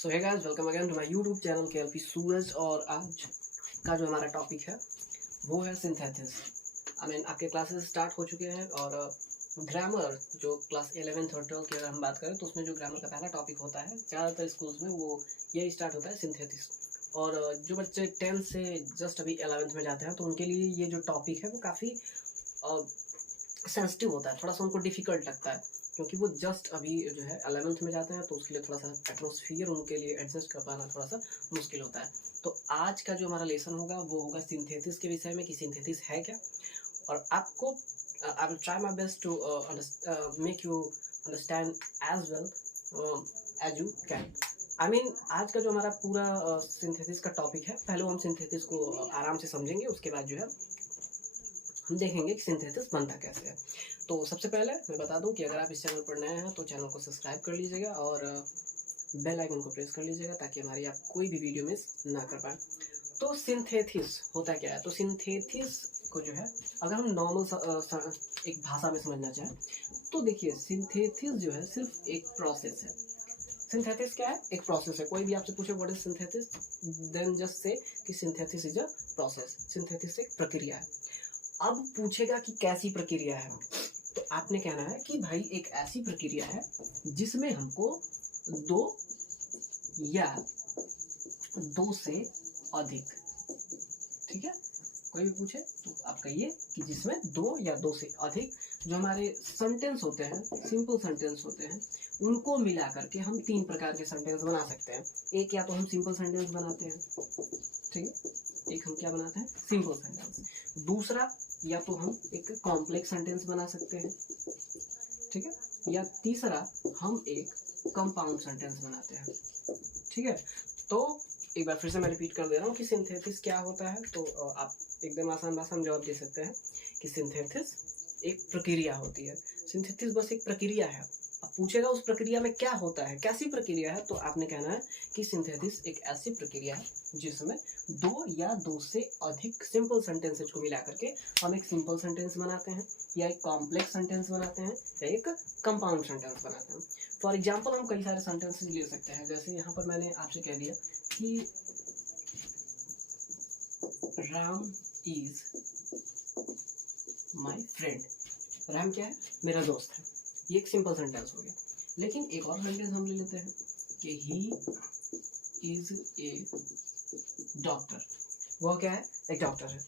So hey guys, welcome again to my YouTube channel KLP Suraj. और आज का जो हमारा टॉपिक है वो है सिंथेसिस। आपके क्लासेस स्टार्ट हो चुके हैं और ग्रामर जो क्लास 11th और 12th की अगर हम बात करें तो उसमें जो ग्रामर का पहला टॉपिक होता है ज़्यादातर स्कूल्स में वो यही स्टार्ट होता है, सिंथेसिस। और जो बच्चे 10th से जस्ट अभी 11th में जाते हैं तो उनके लिए ये जो टॉपिक है वो काफ़ी सेंसिटिव होता है, थोड़ा सा उनको डिफ़िकल्ट लगता है क्योंकि वो जस्ट अभी जो है 11th में जाते हैं तो उसके लिए थोड़ा सा एटमॉस्फेयर उनके लिए एडजस्ट कर पाना थोड़ा सा मुश्किल होता है। तो आज का जो हमारा लेसन होगा वो होगा सिंथेसिस के विषय में कि सिंथेसिस है क्या। और आपको I will try my best to make you understand as well as you can. आज का जो हमारा पूरा सिंथेसिस का टॉपिक है, पहले हम सिंथेसिस को आराम से समझेंगे, उसके बाद जो है हम देखेंगे कि सिंथेसिस बनता कैसे है। तो सबसे पहले मैं बता दूं कि अगर आप इस चैनल पर नए हैं तो चैनल को सब्सक्राइब कर लीजिएगा और बेल आइकन को प्रेस कर लीजिएगा ताकि हमारी आप कोई भी वीडियो मिस ना कर पाए। तो सिंथेसिस होता क्या है? तो सिंथेसिस को जो है अगर हम नॉर्मल एक भाषा में समझना चाहें तो देखिए, सिंथेसिस जो है सिर्फ एक प्रोसेस है। सिंथेसिस क्या है? एक प्रोसेस है। कोई भी आपसे पूछे what is synthesis, then just say कि synthesis is a process. Synthesis एक प्रक्रिया है। अब पूछेगा कि कैसी प्रक्रिया है, तो आपने कहना है कि भाई एक ऐसी प्रक्रिया है जिसमें हमको दो या दो से अधिक, ठीक है, कोई भी पूछे तो आप कहिए कि जिसमें दो या दो से अधिक जो हमारे सेंटेंस होते हैं, सिंपल सेंटेंस होते हैं, उनको मिला करके हम तीन प्रकार के सेंटेंस बना सकते हैं। एक या तो हम सिंपल सेंटेंस बनाते हैं, ठीक है, एक हम क्या बनाते हैं, सिंपल सेंटेंस। दूसरा या तो हम एक कॉम्प्लेक्स सेंटेंस बना सकते हैं, ठीक है, या तीसरा हम एक कंपाउंड सेंटेंस बनाते हैं, ठीक है। तो एक बार फिर से मैं रिपीट कर दे रहा हूँ कि सिंथेसिस क्या होता है। तो आप एकदम आसान भाषा में जवाब दे सकते हैं कि सिंथेसिस एक प्रक्रिया होती है। सिंथेसिस बस एक प्रक्रिया है। अब पूछेगा उस प्रक्रिया में क्या होता है, कैसी प्रक्रिया है, तो आपने कहना है कि सिंथेसिस एक ऐसी प्रक्रिया है जिसमें दो या दो से अधिक सिंपल सेंटेंसेज को मिला करके हम एक सिंपल सेंटेंस बनाते हैं, या एक कॉम्प्लेक्स सेंटेंस बनाते हैं, या एक कंपाउंड सेंटेंस बनाते हैं। फॉर एग्जाम्पल हम कई सारे सेंटेंसेज ले सकते हैं। जैसे यहाँ पर मैंने आपसे कह दिया कि Ram is my friend. Ram क्या है? मेरा दोस्त है। ये एक सिंपल सेंटेंस हो गया। लेकिन एक और सेंटेंस हम ले लेते हैं कि ही इज ए डॉक्टर। वो क्या है? एक डॉक्टर है।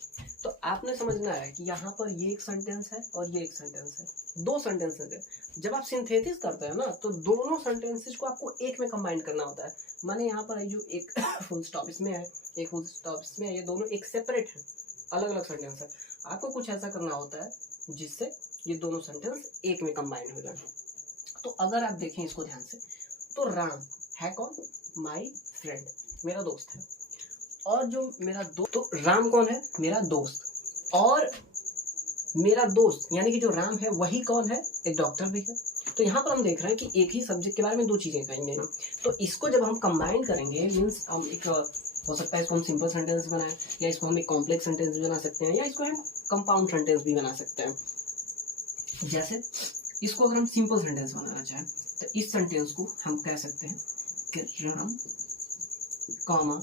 तो आपने समझना है कि यहाँ पर ये एक सेंटेंस है और ये एक सेंटेंस है, दो सेंटेंसेस है। जब आप सिंथेसिस करते हैं ना तो दोनों सेंटेंसेस को आपको एक में कंबाइन करना होता है। माने यहाँ पर जो एक फुल स्टॉप इसमें है, एक फुल स्टॉप इसमें है, ये दोनों एक सेपरेट है, अलग अलग सेंटेंस है। आपको कुछ ऐसा करना होता है जिससे ये दोनों सेंटेंस एक में कंबाइन हो जाए। तो अगर आप देखें इसको ध्यान से, तो राम है कौन? माई फ्रेंड, मेरा दोस्त है। और जो मेरा दोस्त, तो राम कौन है? मेरा दोस्त। और मेरा दोस्त यानी कि जो राम है वही कौन है? एक डॉक्टर भी है। तो यहाँ पर हम देख रहे हैं कि एक ही सब्जेक्ट के बारे में दो चीजें कहेंगे हम। तो इसको जब हम कंबाइन करेंगे मीन्स हम एक, हो सकता है इसको हम सिंपल सेंटेंस बनाएं, या इसको हम एक कॉम्प्लेक्स सेंटेंस भी बना सकते हैं, या इसको हम कंपाउंड सेंटेंस भी बना सकते हैं। जैसे इसको अगर हम सिंपल सेंटेंस बनाना चाहें तो इस सेंटेंस को हम कह सकते हैं कि Ram comma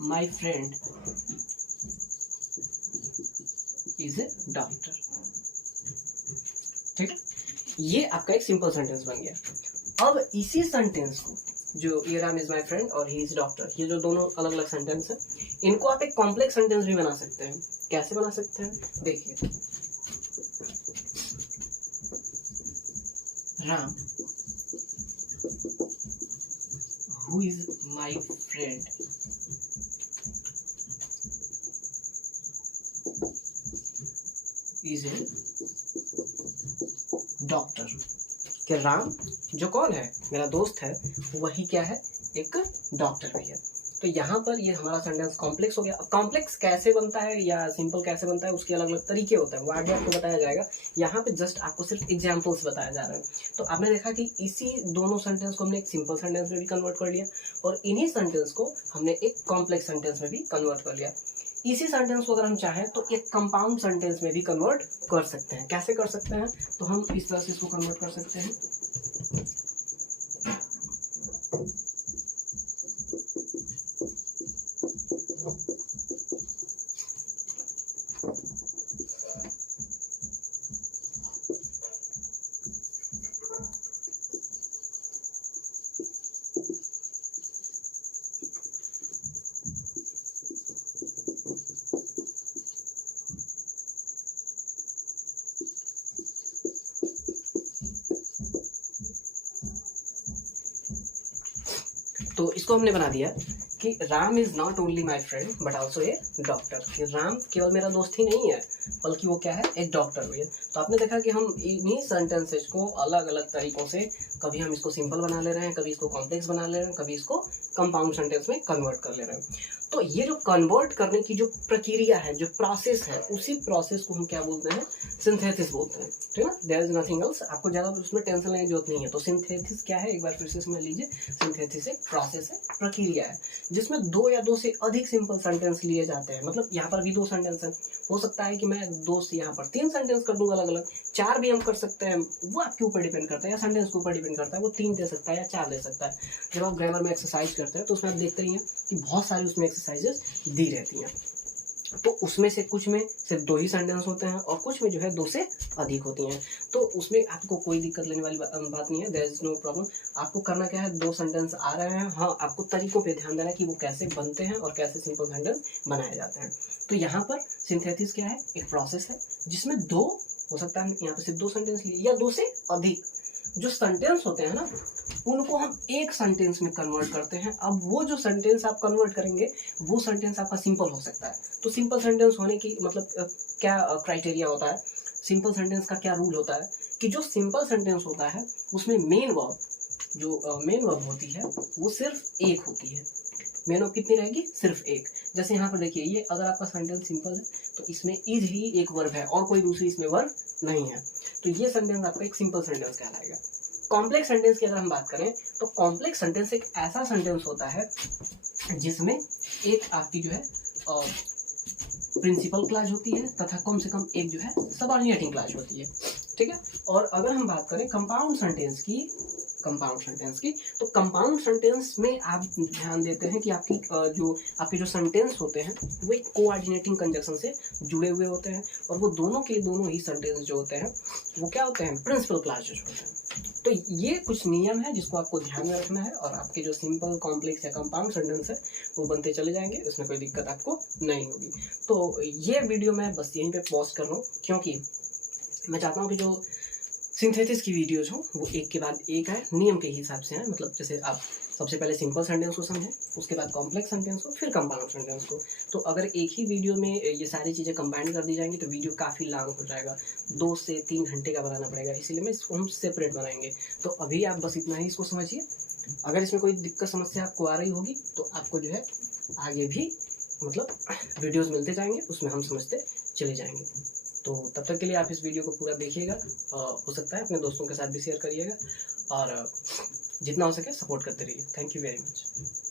my friend is a doctor, ठीक है। ये आपका एक सिंपल सेंटेंस बन गया। अब इसी सेंटेंस को, जो ये राम इज माई फ्रेंड और ही इज डॉक्टर, ये जो दोनों अलग अलग सेंटेंस है, इनको आप एक कॉम्प्लेक्स सेंटेंस भी बना सकते हैं। कैसे बना सकते हैं? देखिए, Ram who is my friend is a doctor. कि राम जो कौन है? मेरा दोस्त है, वही क्या है? एक डॉक्टर भी है। तो यहाँ पर ये हमारा सेंटेंस कॉम्प्लेक्स हो गया। अब कॉम्प्लेक्स कैसे बनता है या सिंपल कैसे बनता है उसके अलग अलग तरीके होते हैं, वो आगे आपको बताया जाएगा। यहाँ पे जस्ट आपको सिर्फ एग्जांपल्स बताया जा रहा है। तो आपने देखा कि इसी दोनों सेंटेंस को हमने एक सिंपल सेंटेंस में भी कन्वर्ट कर लिया और इन्हीं सेंटेंस को हमने एक कॉम्प्लेक्स सेंटेंस में भी कन्वर्ट कर लिया। इसी सेंटेंस को अगर हम चाहें तो एक कंपाउंड सेंटेंस में भी कन्वर्ट कर सकते हैं। कैसे कर सकते हैं? तो हम इस तरह से इसको कन्वर्ट कर सकते हैं तो इसको हमने बना दिया कि Ram is not only my friend but also a doctor, कि राम केवल मेरा दोस्त ही नहीं है बल्कि वो क्या है, एक डॉक्टर भी है। तो आपने देखा कि हम इन्हीं सेंटेंसेज को अलग अलग तरीकों से, कभी हम इसको सिंपल बना ले रहे हैं, कभी इसको कॉम्प्लेक्स बना ले रहे हैं, कभी इसको कंपाउंड सेंटेंस में कन्वर्ट कर ले रहे हैं। तो ये जो कन्वर्ट करने की जो प्रक्रिया है, जो प्रोसेस है, उसी प्रोसेस को हम क्या बोलते हैं, सिंथेसिस बोलते हैं, ठीक है। देयर इज नथिंग एल्स, आपको ज़्यादा उसमें टेंशन लेने की जरूरत नहीं है। तो सिंथेसिस क्या है, एक बार फिर से समझ लीजिए। सिंथेसिस एक प्रोसेस है, प्रक्रिया है, जिसमें 2 या 2 से अधिक सिंपल सेंटेंस लिए जाते हैं। मतलब यहाँ पर भी 2 सेंटेंस है, हो सकता है कि मैं 2 से यहाँ पर 3 सेंटेंस कर दूंगा अलग अलग, 4 भी हम कर सकते हैं, वो आपके ऊपर डिपेंड करता है, या सेंटेंस के ऊपर डिपेंड करता है। वो 3 दे सकता है या 4 दे सकता है। जब आप ग्रामर में एक्सरसाइज करते हैं तो उसमें आप देखते ही हैं कि बहुत सारी उसमें एक्सरसाइजेस दी रहती हैं। तो उसमें से कुछ में सिर्फ 2 ही सेंटेंस होते हैं और कुछ में जो है 2 से अधिक होती हैं। तो उसमें आपको कोई दिक्कत लेने वाली बात नहीं है, देयर इज नो प्रॉब्लम। आपको करना क्या है, 2 सेंटेंस आ रहे हैं, हाँ आपको तरीकों पे ध्यान देना है कि वो कैसे बनते हैं और कैसे सिंपल सेंटेंस बनाए जाते हैं। तो यहाँ पर सिंथेसिस क्या है, एक प्रोसेस है जिसमें 2 हो सकता है, यहाँ पे सिर्फ 2 सेंटेंस लिए या 2 से अधिक जो सेंटेंस होते हैं ना, उनको हम एक सेंटेंस में कन्वर्ट करते हैं। अब वो जो सेंटेंस आप कन्वर्ट करेंगे वो सेंटेंस आपका सिंपल हो सकता है। तो सिंपल सेंटेंस होने की मतलब क्या क्राइटेरिया होता है, सिंपल सेंटेंस का क्या रूल होता है, कि जो सिंपल सेंटेंस होता है उसमें मेन वर्ब, जो मेन वर्ब होती है वो सिर्फ एक होती है। मेन वर्ब कितनी रहेगी, सिर्फ एक। जैसे यहाँ पर देखिए, ये अगर आपका सेंटेंस सिंपल है तो इसमें इज ही एक वर्ब है और कोई दूसरी इसमें वर्ब नहीं है, तो ये सेंटेंस आपका एक सिंपल सेंटेंस कहलाएगा। कॉम्प्लेक्स सेंटेंस की अगर हम बात करें तो कॉम्प्लेक्स सेंटेंस एक ऐसा सेंटेंस होता है जिसमें एक आपकी जो है प्रिंसिपल क्लॉज होती है तथा कम से कम एक जो है सबऑर्डिनेटिंग क्लॉज होती है, ठीक है। और अगर हम बात करें कंपाउंड सेंटेंस की, तो कंपाउंड सेंटेंस में आप ध्यान देते हैं कि आपके जो सेंटेंस होते हैं वो एक कोऑर्डिनेटिंग कंजक्शन से जुड़े हुए होते हैं, और वो दोनों ही सेंटेंस जो होते हैं वो क्या होते हैं, प्रिंसिपल क्लॉजेस होते हैं। तो ये कुछ नियम है जिसको आपको ध्यान में रखना है, और आपके जो सिंपल, कॉम्प्लेक्स या कंपाउंड सेंटेंस है वो बनते चले जाएंगे, उसमें कोई दिक्कत आपको नहीं होगी। तो ये वीडियो मैं बस यहीं पे पॉज कर रहा हूँ, क्योंकि मैं चाहता हूँ कि जो सिंथेसिस की वीडियोज हो वो एक के बाद एक है, नियम के हिसाब से है। मतलब जैसे आप सबसे पहले सिंपल सेंटेंस को समझें, उसके बाद कॉम्प्लेक्स सेंटेंस को, फिर कंपाउंड सेंटेंस को। तो अगर एक ही वीडियो में ये सारी चीज़ें कंबाइन कर दी जाएंगी तो वीडियो काफ़ी लॉन्ग हो जाएगा, 2 से 3 घंटे का बनाना पड़ेगा, इसीलिए मैं इसको हम सेपरेट बनाएंगे। तो अभी आप बस इतना ही इसको समझिए। अगर इसमें कोई दिक्कत समस्या आपको आ रही होगी तो आपको जो है आगे भी मतलब वीडियोज़ मिलते जाएंगे, उसमें हम समझते चले जाएंगे। तो तब तक के लिए आप इस वीडियो को पूरा देखिएगा, हो सकता है अपने दोस्तों के साथ भी शेयर करिएगा, और जितना हो सके सपोर्ट करते रहिए। Thank you very much.